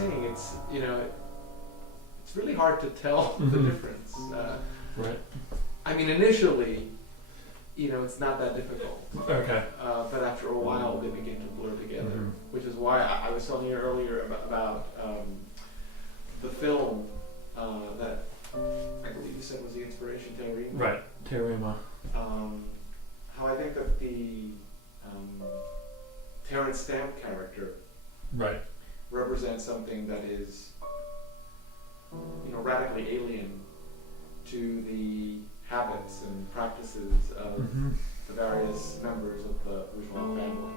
saying, it's it's really hard to tell the difference. Right. I mean, initially, it's not that difficult. Okay. But after a while, they begin to blur together, which is why I was telling you earlier about the film that I believe you said was the inspiration, Teorema. Right, Teorema. How I think that the Terence Stamp character represents something that is radically alien to the habits and practices of the various members of the bourgeois family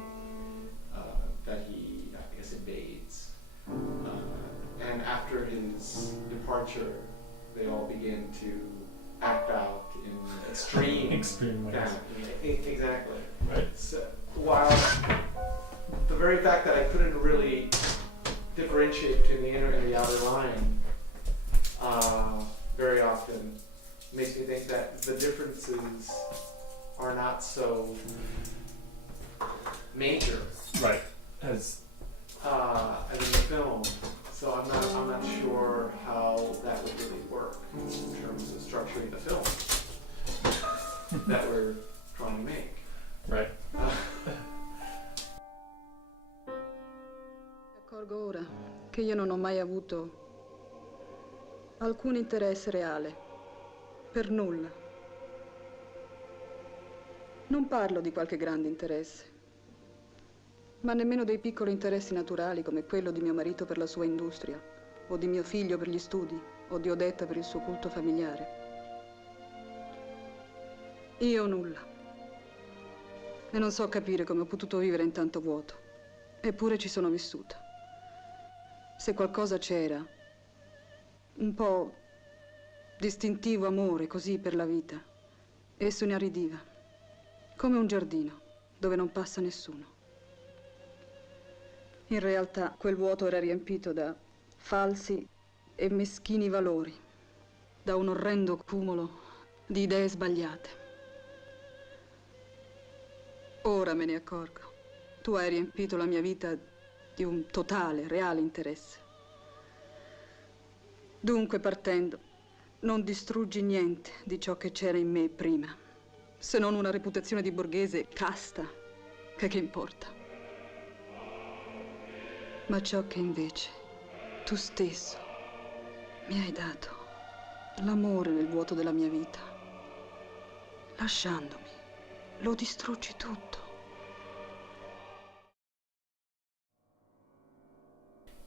that he, I guess, invades. And after his departure, they all begin to act out in extreme ways. Exactly. Right. So, while the very fact that I couldn't really differentiate between the inner and the outer line very often makes me think that the differences are not so major. Right. As in the film. So I'm not sure how that would really work in terms of structuring the film that we're trying to make. Right. Accorgo ora che io non ho mai avuto alcun interesse reale, per nulla. Non parlo di qualche grande interesse, ma nemmeno dei piccoli interessi naturali come quello di mio marito per la sua industria, o di mio figlio per gli studi, o di Odetta per il suo culto familiare. Io nulla. E non so capire come ho potuto vivere in tanto vuoto. Eppure ci sono vissuta. Se qualcosa c'era, un po' distintivo amore così per la vita, esso inaridiva, come un giardino dove non passa nessuno. In realtà quel vuoto era riempito da falsi e meschini valori, da un orrendo cumulo di idee sbagliate. Ora me ne accorgo. Tu hai riempito la mia vita di un totale, reale interesse. Dunque, partendo, non distruggi niente di ciò che c'era in me prima, se non una reputazione di borghese casta, che importa. Ma ciò che invece tu stesso mi hai dato, l'amore nel vuoto della mia vita, lasciandomi, lo distruggi tutto.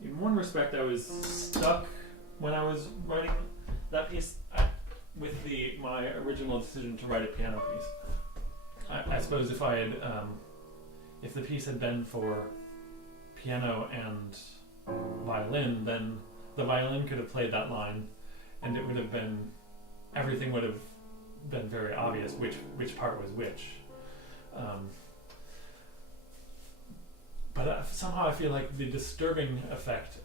In one respect, I was stuck when I was writing that piece with my original decision to write a piano piece. I suppose if I had, if the piece had been for piano and violin, then the violin could have played that line, and it would have been, everything would have been very obvious which part was which. But somehow I feel like the disturbing effect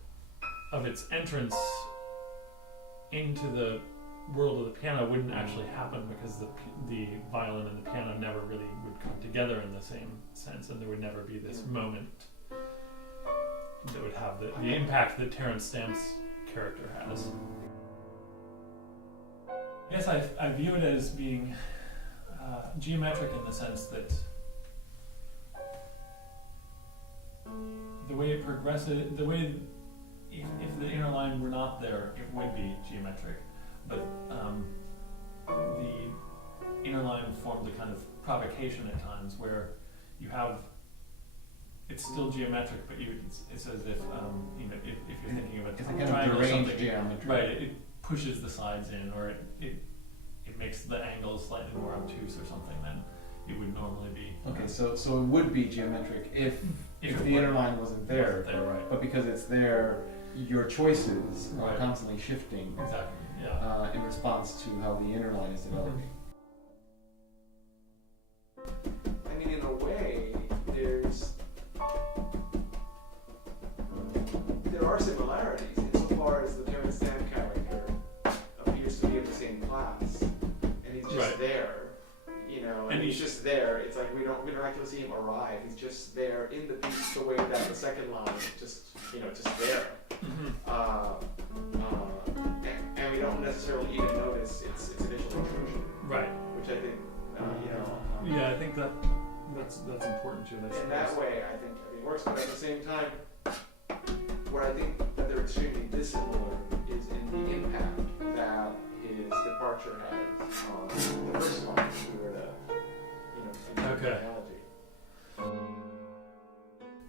of its entrance into the world of the piano wouldn't actually happen, because the violin and the piano never really would come together in the same sense, and there would never be this moment that would have the impact that Terence Stamp's character has. I guess I view it as being geometric in the sense that the way it progresses, if the inner line were not there, it would be geometric. But the inner line formed a kind of provocation at times where you have, it's still geometric, but it's as if if you're thinking of it's a kind triangle of or deranged something, geometry. right? It pushes the sides in, or it makes the angles slightly more obtuse or something than it would normally be. Okay, so it would be geometric if the inner line wasn't there, right? but because it's there, your choices are Right. constantly shifting Exactly. Yeah. in response to how the inner line is developing. I mean, in a way, there are similarities insofar as the Terence Stamp character appears to be of the same class, and he's just Right. there, and he's he's just there. It's like we don't actually see him arrive. He's just there in the piece, the way that the second line is just there. And we don't necessarily even notice its initial intrusion, Right. which I think, Yeah, I think that's important too. in that way, I think it works. But at the same time, where I think that they're extremely dissimilar is in the impact that his departure has on the first one, if we were to, use Okay. the analogy.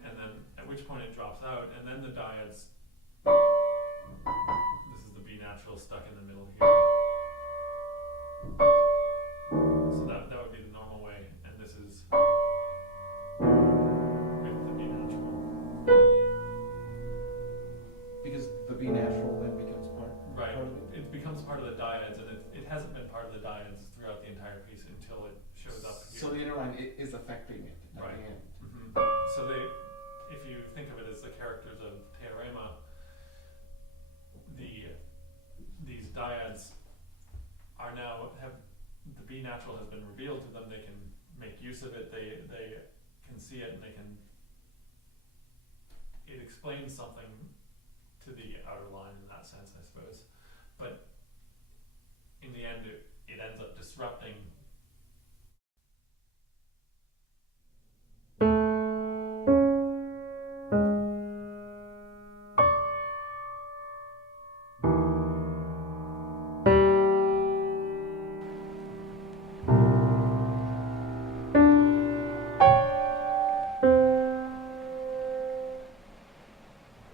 And then at which point it drops out, and then the dyads. This is the B natural stuck in the middle here. So that would be the normal way, and this is with the B natural. Because the B natural then becomes part. Right. Part of it. It becomes part of the dyads, and it hasn't been part of the dyads throughout the entire piece until it shows up here. So the inner line is affecting it at Right. the end. So if you think of it as the characters of Teorema, these dyads are now the B natural has been revealed to them. They can make use of it. They can see it, and it explains something to the outer line in that sense, I suppose. But in the end, it ends up disrupting.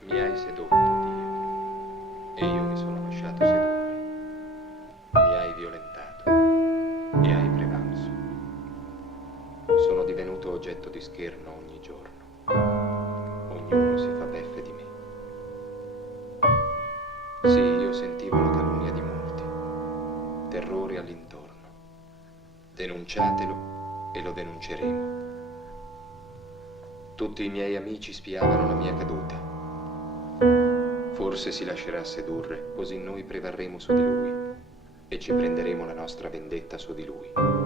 Mi hai sedotto, Dio, e io mi sono lasciato sedurre. Mi hai violentato e hai prevalso. Sono divenuto oggetto di scherno ogni giorno. Ognuno si fa beffe di me. Sì, io sentivo la calunnia di molti, terrore all'intorno. Denunciatelo e lo denunceremo. Tutti i miei amici spiavano la mia caduta. Forse si lascerà sedurre, così noi prevarremo su di lui e ci prenderemo la nostra vendetta su di lui.